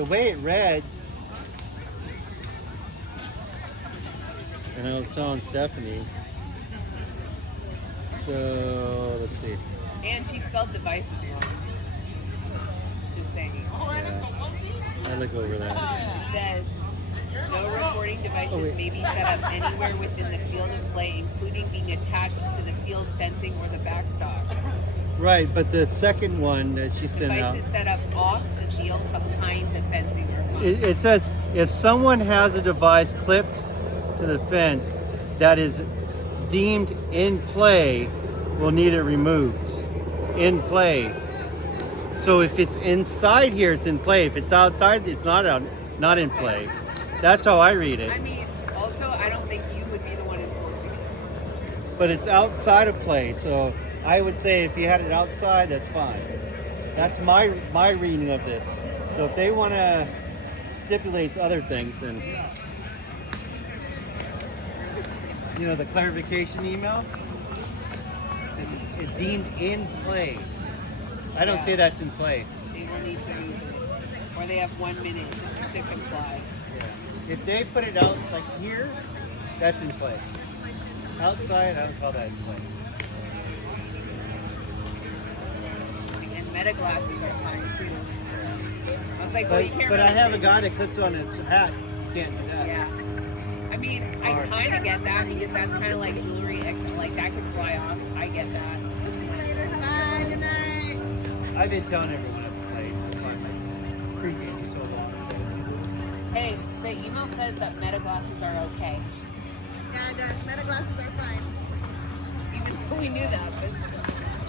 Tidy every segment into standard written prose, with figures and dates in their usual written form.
The way it read, and I was telling Stephanie, so let's see. And she spelled devices wrong. Just saying. Yeah. I look over that. It says, no recording devices may be set up anywhere within the field of play, including being attached to the field fencing or the backstop. Right, but the second one that she sent out. Devices set up off the field behind the fencing or behind. It says if someone has a device clipped to the fence that is deemed in play, will need it removed. In play. So if it's inside here, it's in play. If it's outside, it's not in play. That's how I read it. I mean, also, I don't think you would be the one enforcing it. But it's outside of play, so I would say if you had it outside, that's fine. That's my reading of this. So if they want to stipulate other things, then you know the clarification email. It's deemed in play. I don't say that's in play. They will need to, or they have 1 minute to comply. If they put it out like here, that's in play. Outside, I don't call that in play. And meta glasses are fine too. I was like, well, you can't. But really I have a say- guy that puts on his hat. You can't do that. Yeah. I mean, I kind of get that because that's kind of like jewelry, like that could fly off. I get that. Bye, good night. I've been telling everyone I'm creepy so long. Hey, the email says that meta glasses are okay. Yeah, it does. Meta glasses are fine. Even though we knew that, but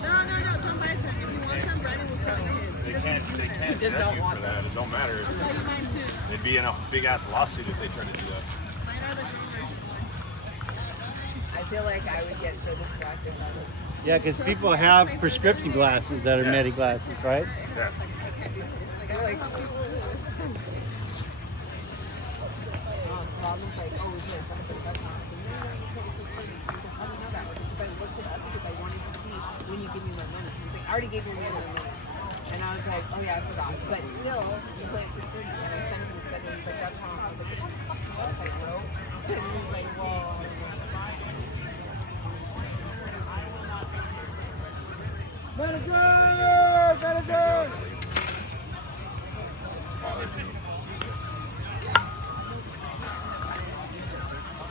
No, come buy some. If you want some, Brandon will sell you his. They can't Just judge don't you want for that. It don't matter. I'll sell you mine too. They'd be in a big ass lawsuit if they tried to do that. Mine are the cheaper. I feel like I would get so distracted by it. Yeah, because people have prescription glasses that are meta glasses, right? Yeah. They're like, problems like, oh, is there something that's not? How do you know that? Because I looked it up because I wanted to see when you give me my money. He's like, I already gave you my money. And I was like, oh yeah, I forgot. But still, you play at 6:30 and I sent him the schedule. He's like, that's wrong. I was like, no. And he was like, well, Manager!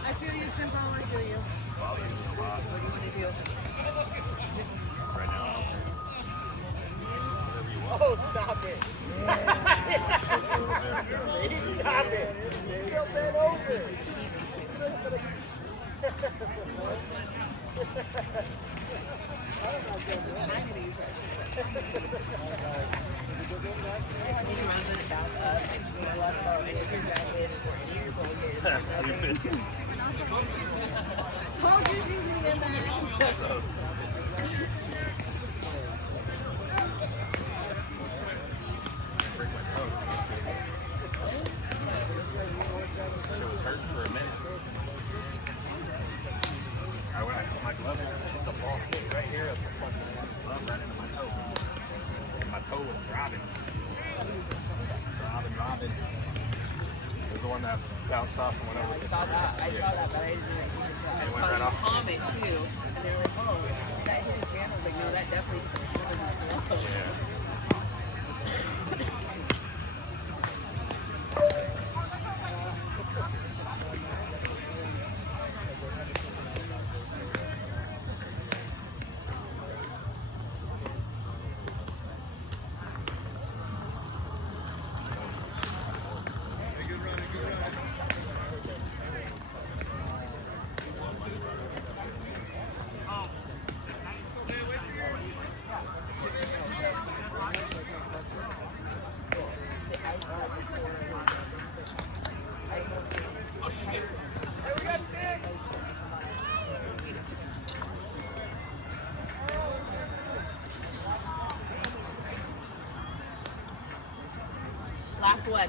I feel you, Jim Paul. I feel you. what do you want to do? Right now. Oh, stop it. Stop it. Still bent over. That's stupid. Told you she's gonna get mad. So break my toe. That's good. Shit was hurting for a minute. When I put my glove in, the ball hit right here. The glove right into my toe. And my toe was throbbing. Throbbing. It was the one that bounced off and went over. I saw that, but I didn't know that. I It went saw right the off. comment too, and they were like, oh, that hit his hand. I was like, no, that definitely hit his hand. Yeah.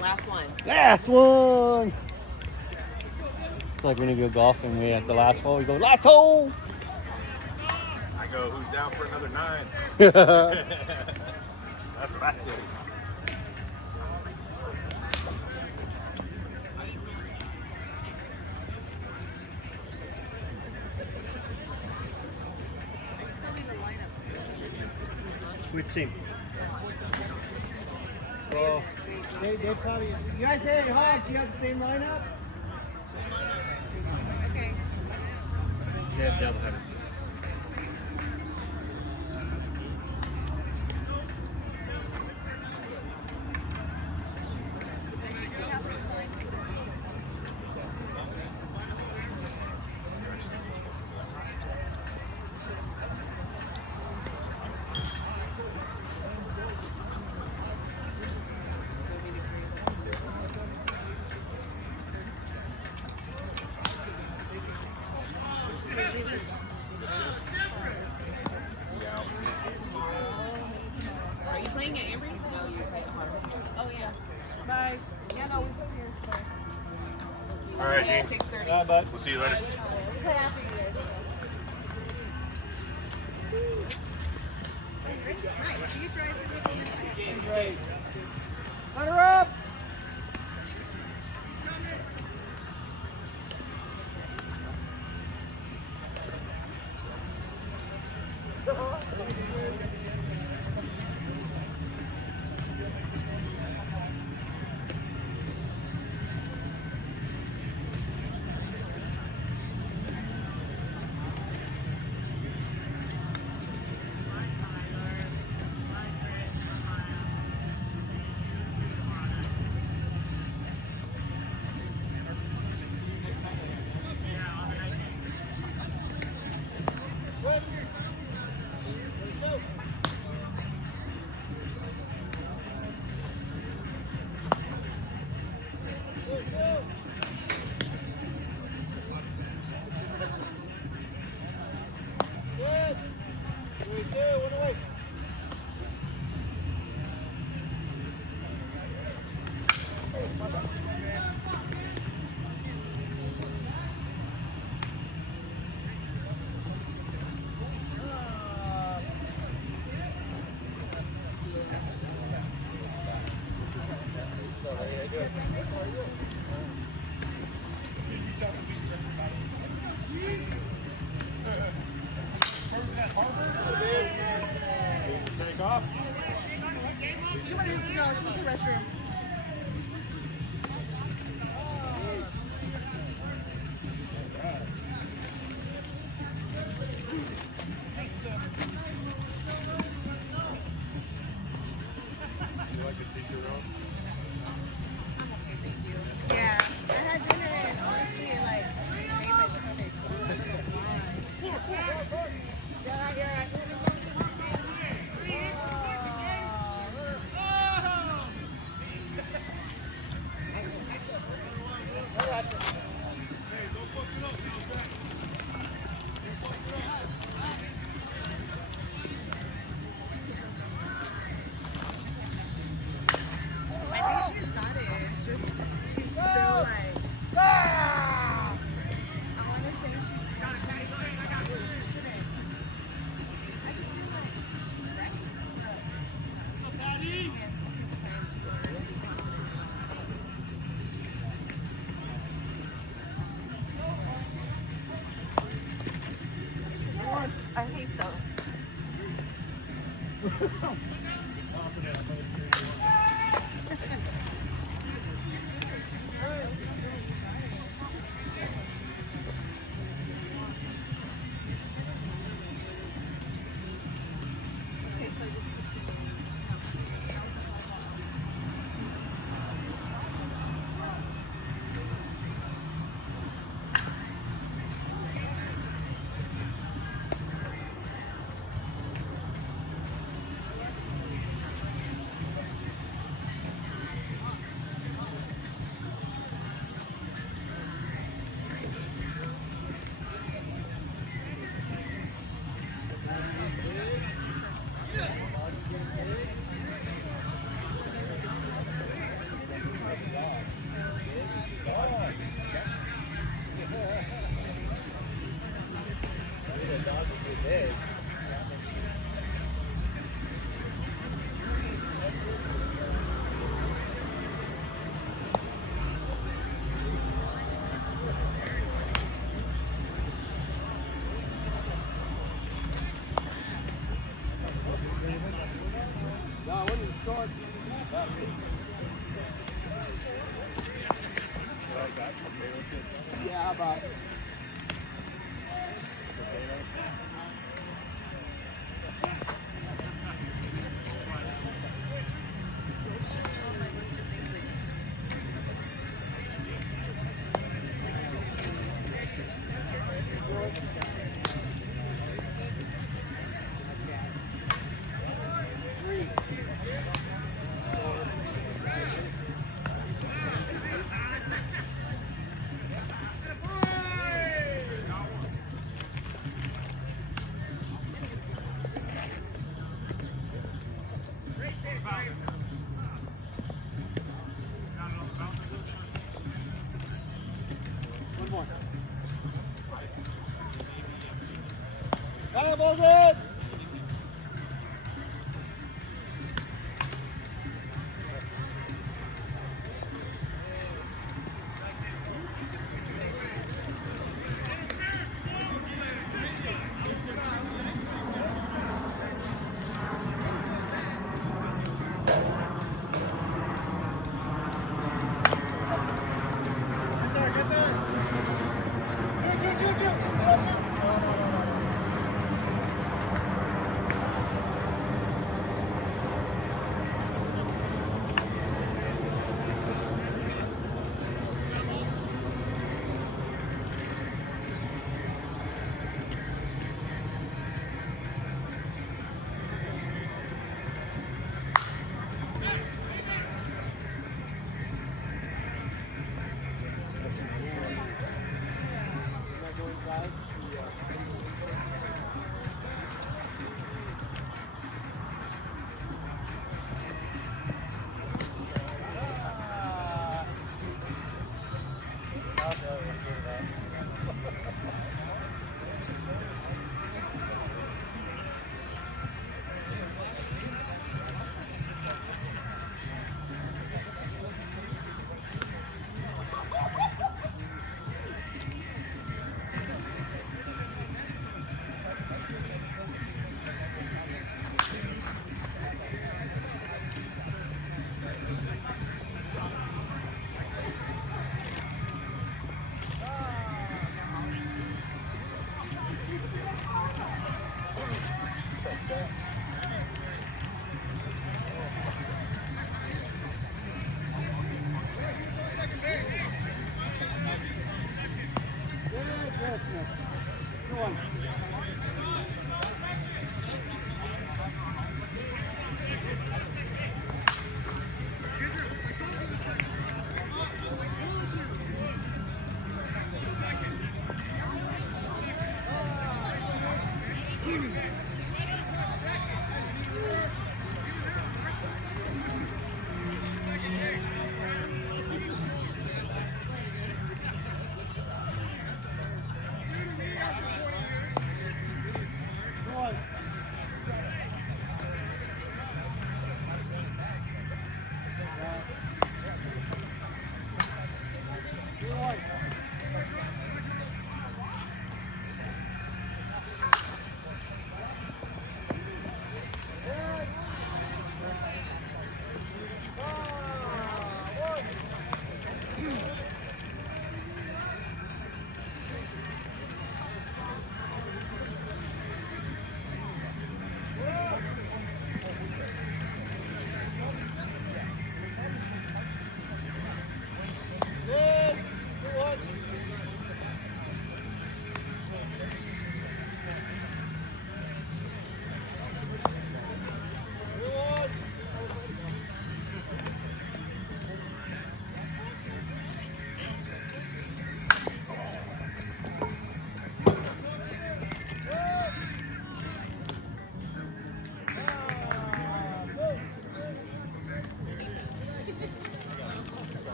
Last one. Last one! It's like when you go golfing, we at the last hole, we go, last hole! I go, who's down for another 9? That's what I say. Which team? Well, they probably. You guys, hey, Hogs, you have the same lineup? Okay. They have doubleheader. Are you playing at Ambry's? No, you're playing tomorrow. Oh yeah. Bye. Yeah, no, we come here. All right, Yeah, Gene. 6:30. Bye, bud. We'll see you later. We play after you guys. Nice. You drive for me. Great. Hunter up! Take off. She went to, no, she went to the restroom. You like the t-shirt on? Yeah. I had dinner and honestly, like, made my stomach. Yeah, you're right. bro. One more. Come on, Red! Get there! Two. No.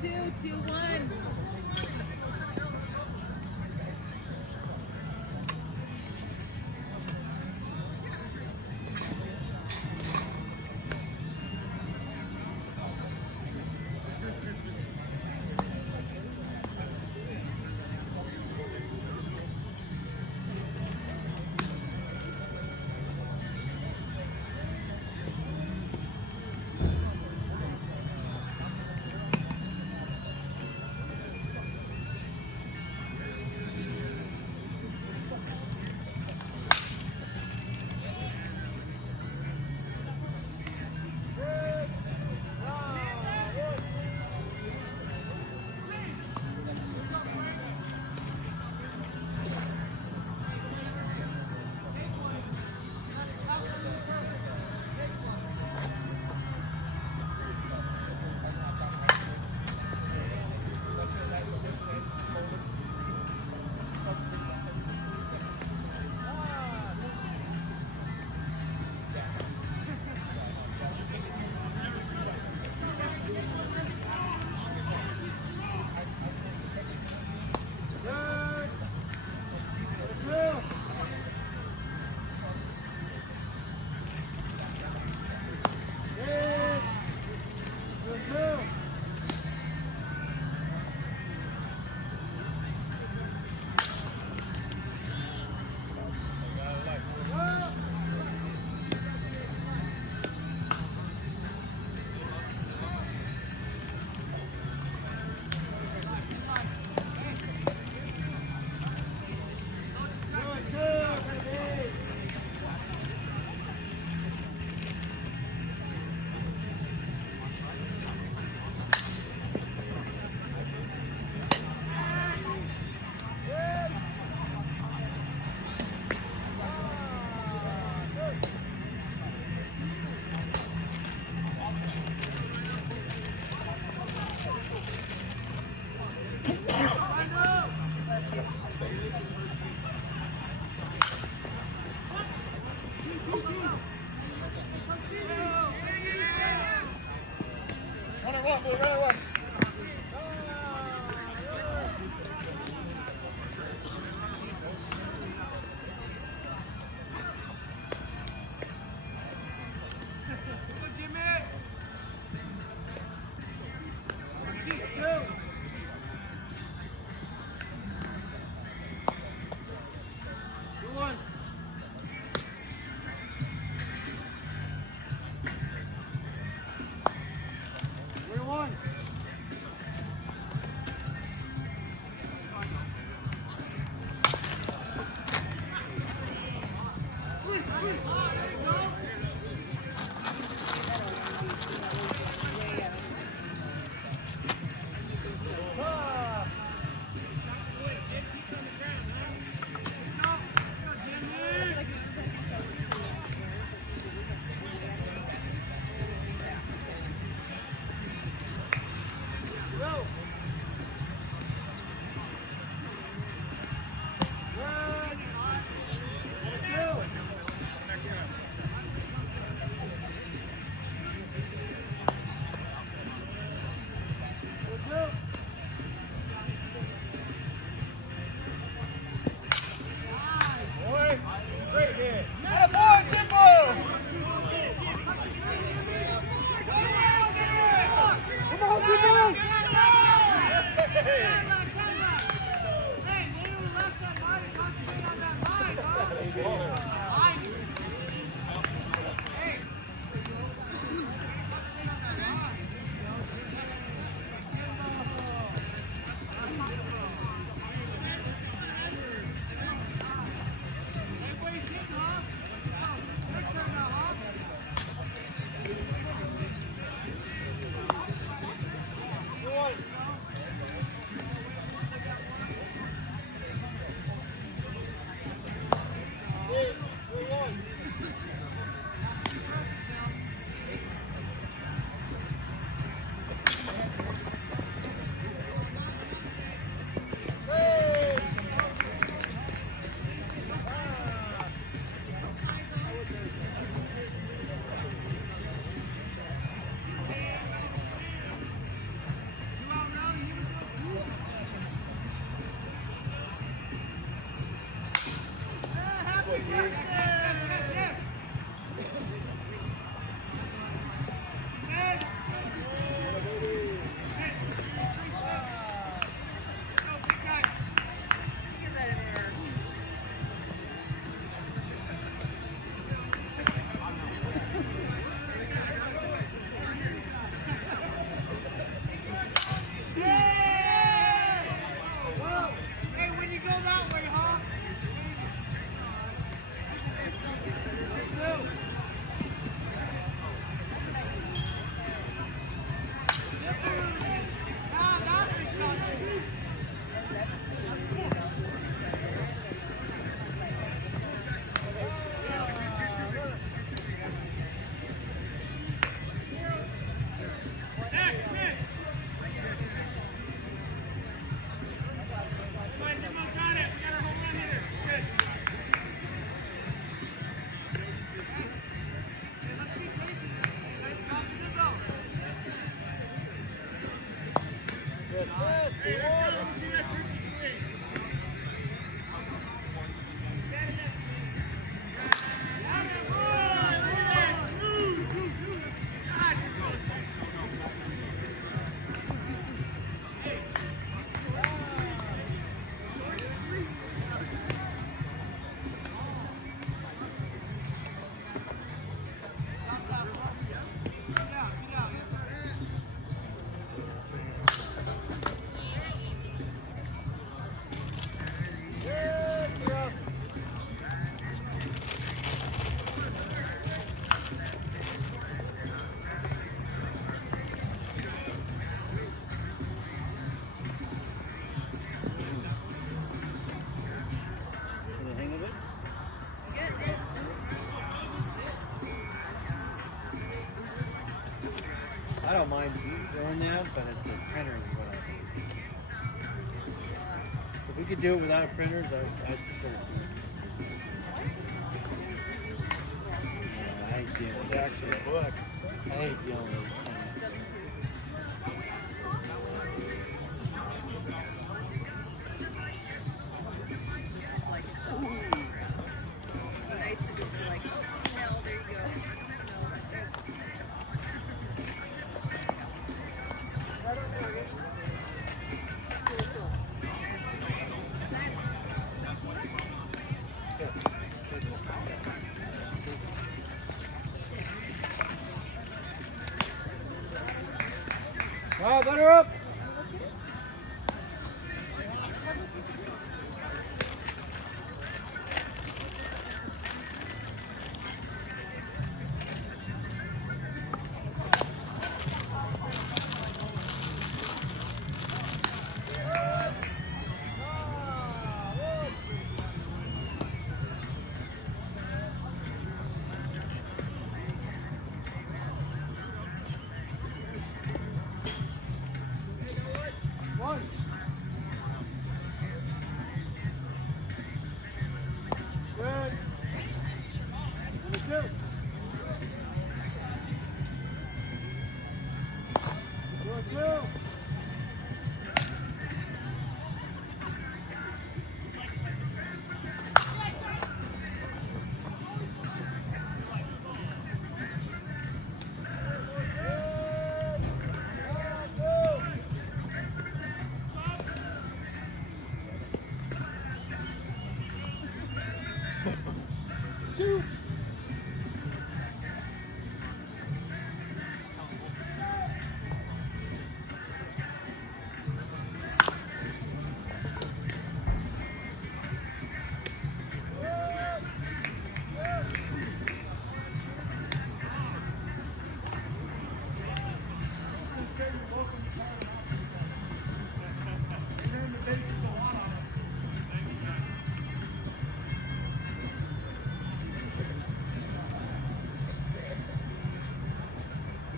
2, 2-1. Get the hang of it? I don't mind doing that, but it's the printer is what I think. If we could do it without printers, I'd still do it. Yeah, I hate dealing with Actually, a book. I hate dealing with printers. Nice to just be like, oh, hell, there you go. Wow, butter up! One. Good. Number two. Number two. Two.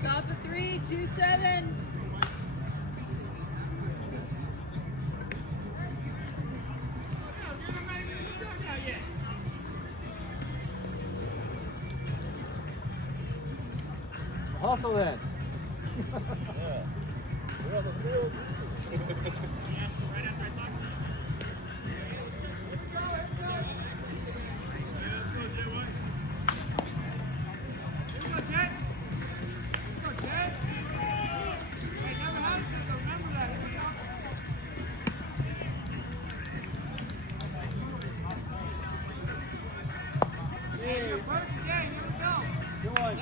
Top of 3, 2-7. Hustle then. Good one.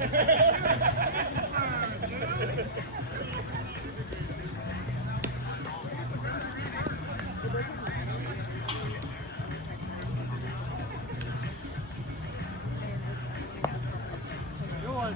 Go on.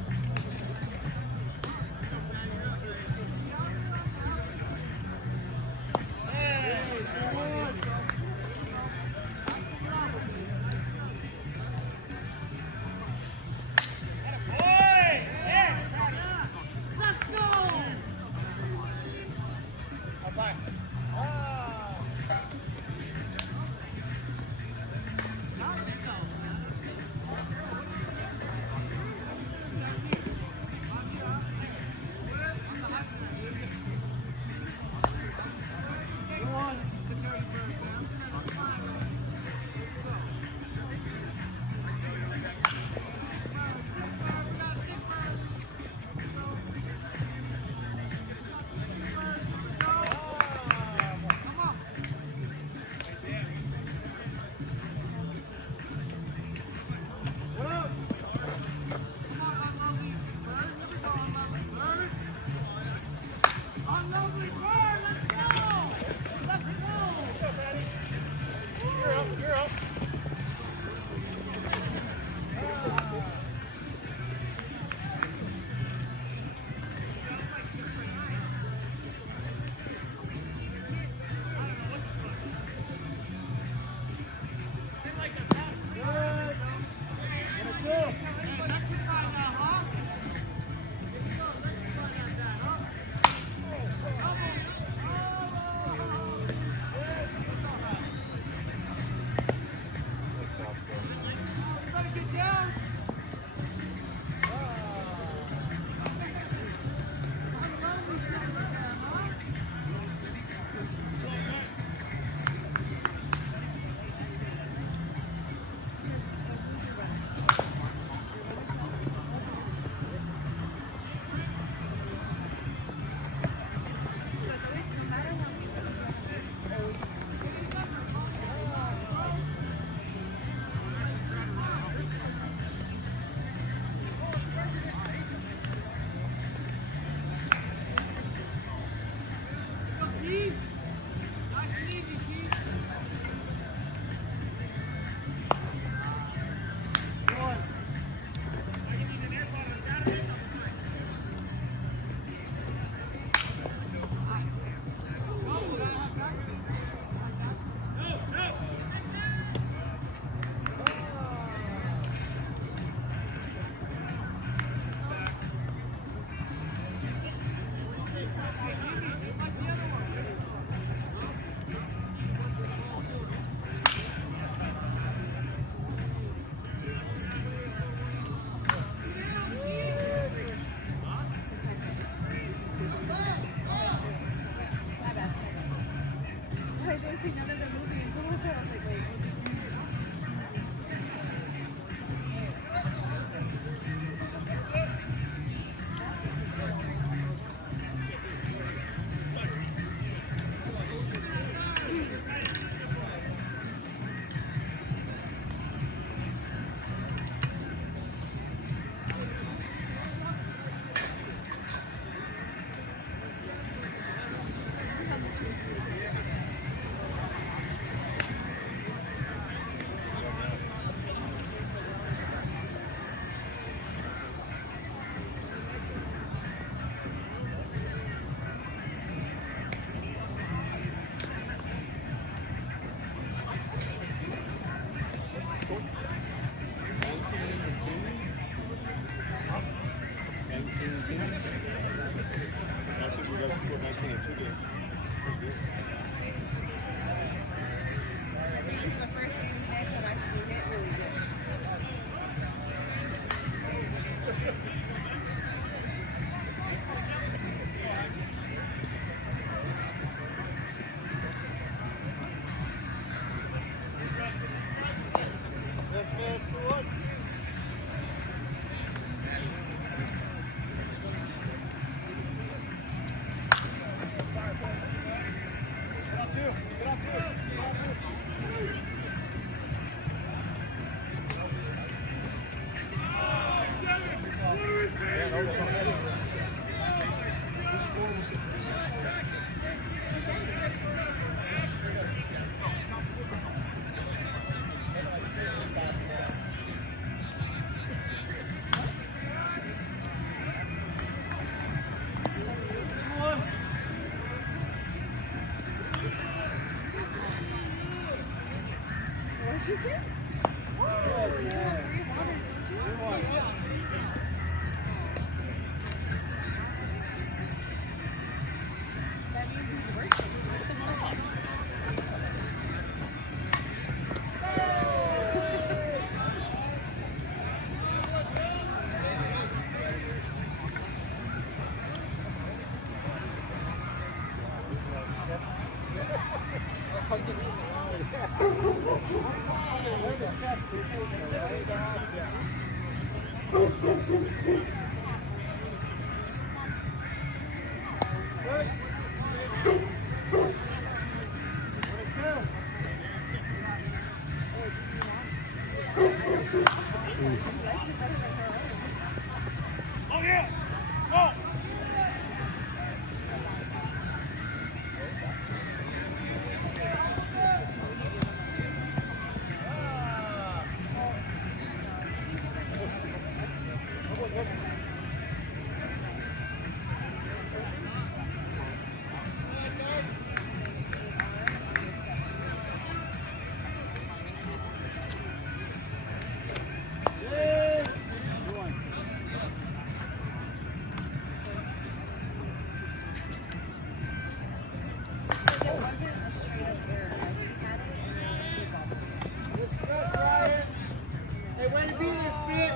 Hey, way to be there, Spit.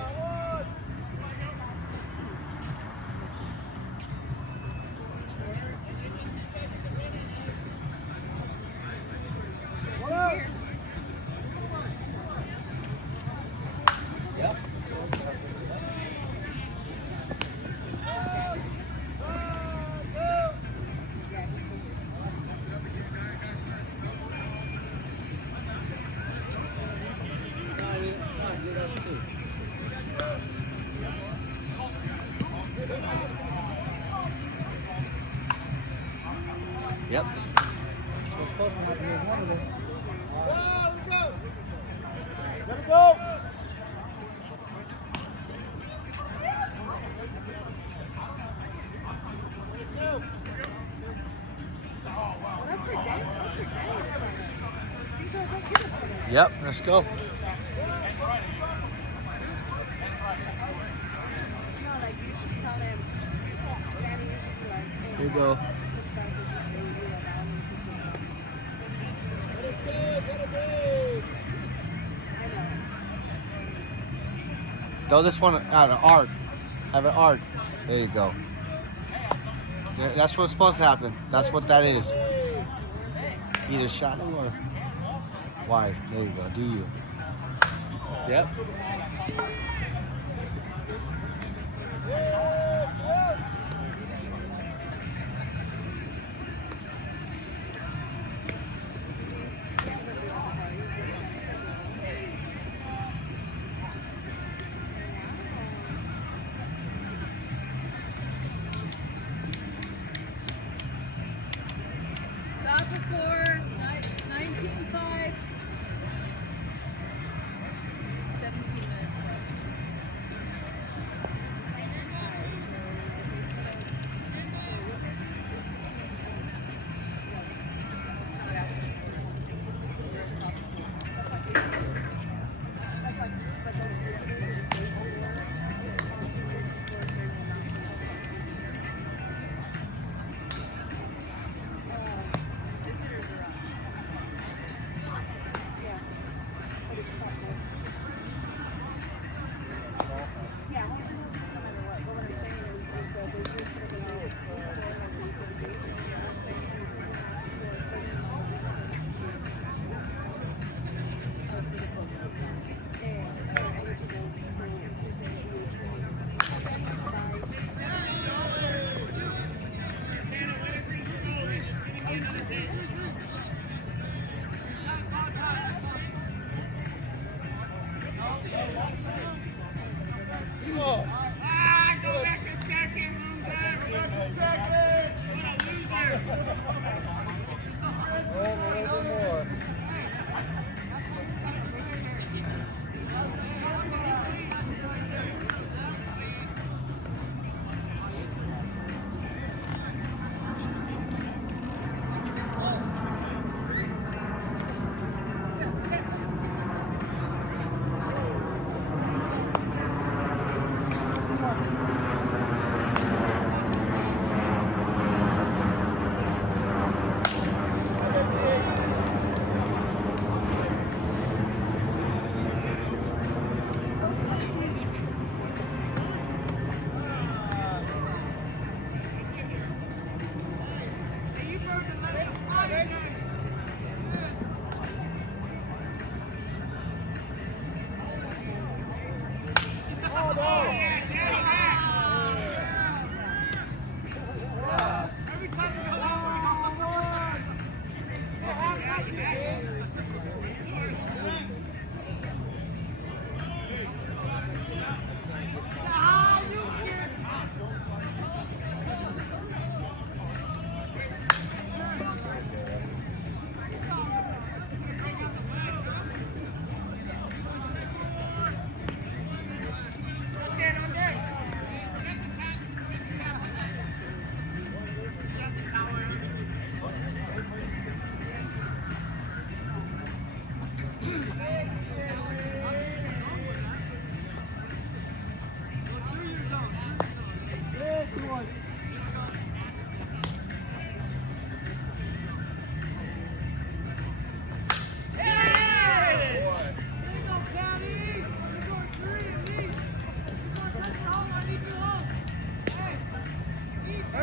Yep. That's what's supposed to happen with one of them. Let it go. That's for Dave. That's for Dave. Yep. Let's go. No, like you should tell him. Danny, you should be like, hey, Here you go. I know. Throw this one out, an arc. Have an arc. There you go. That's what's supposed to happen. That's what that is. Either shallow or wide. There you go. Do you? Yep. Stop before 19.5. 17 minutes left.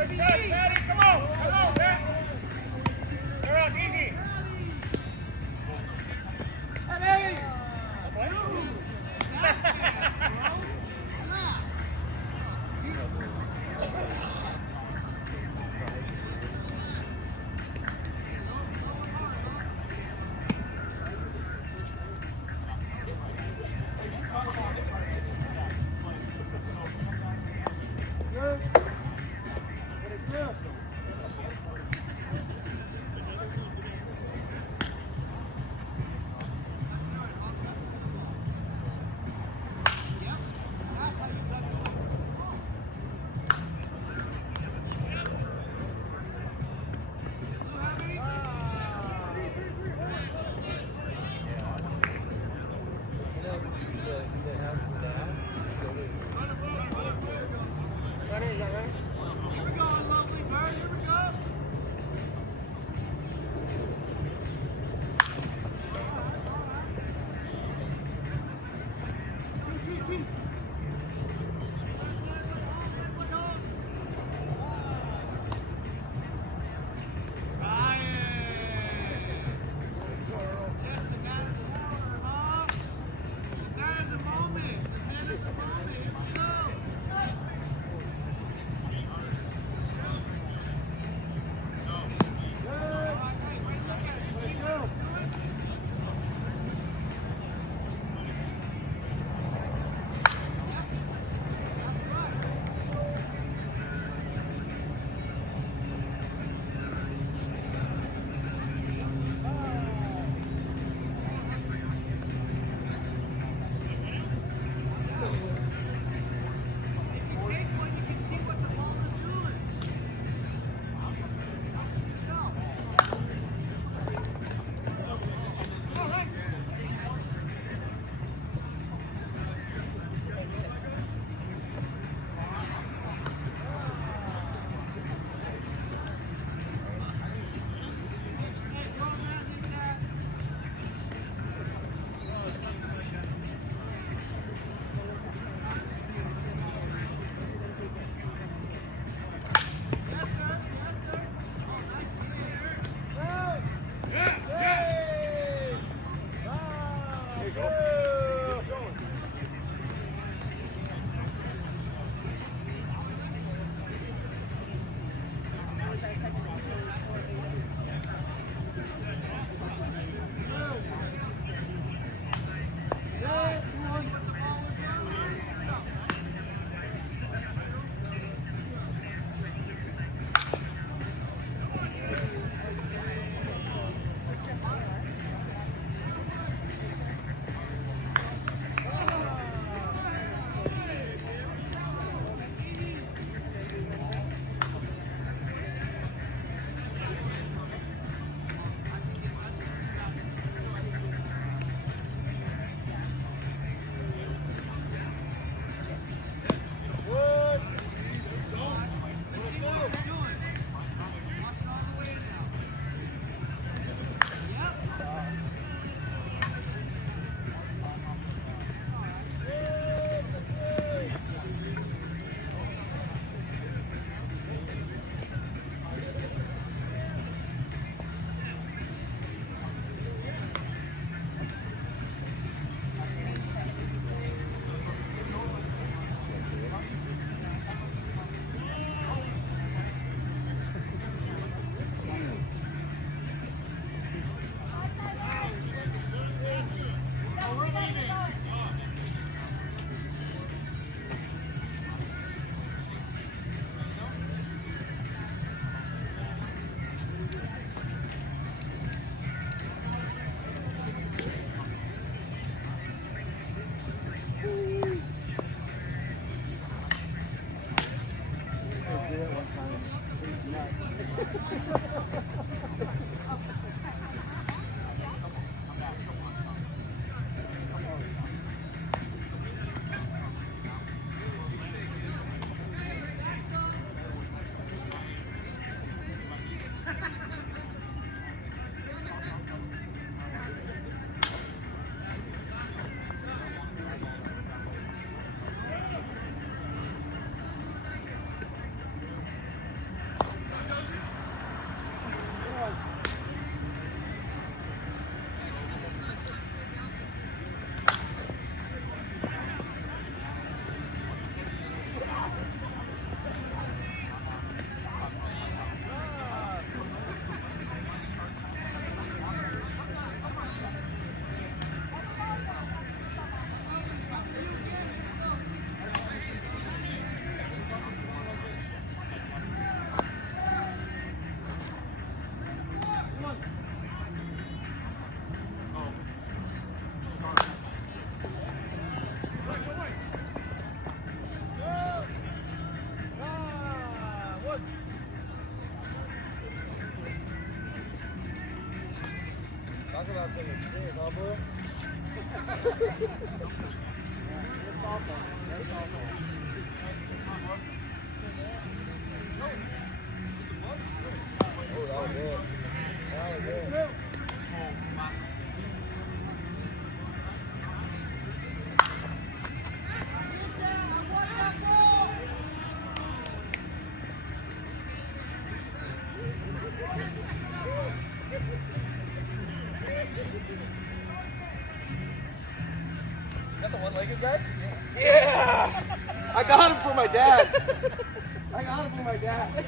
First touch, Patty. Come on, Pat. They're up, easy. Talk about some experience, huh, bro? Oh, that was good. That was good. Is that the one-legged guy? Yeah! I got him for my dad. I got him for my dad.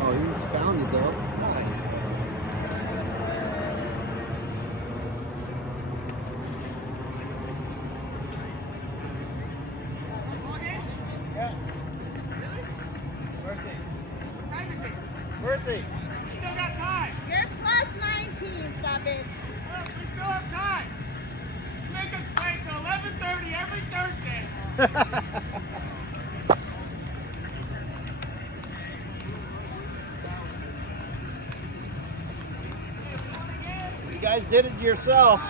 Oh, he's found it though. Nice. Yeah. Mercy. We still got time. You're plus 19, stop it. Look, we still have time. Let's make us play till 11:30 every Thursday. You guys did it yourself.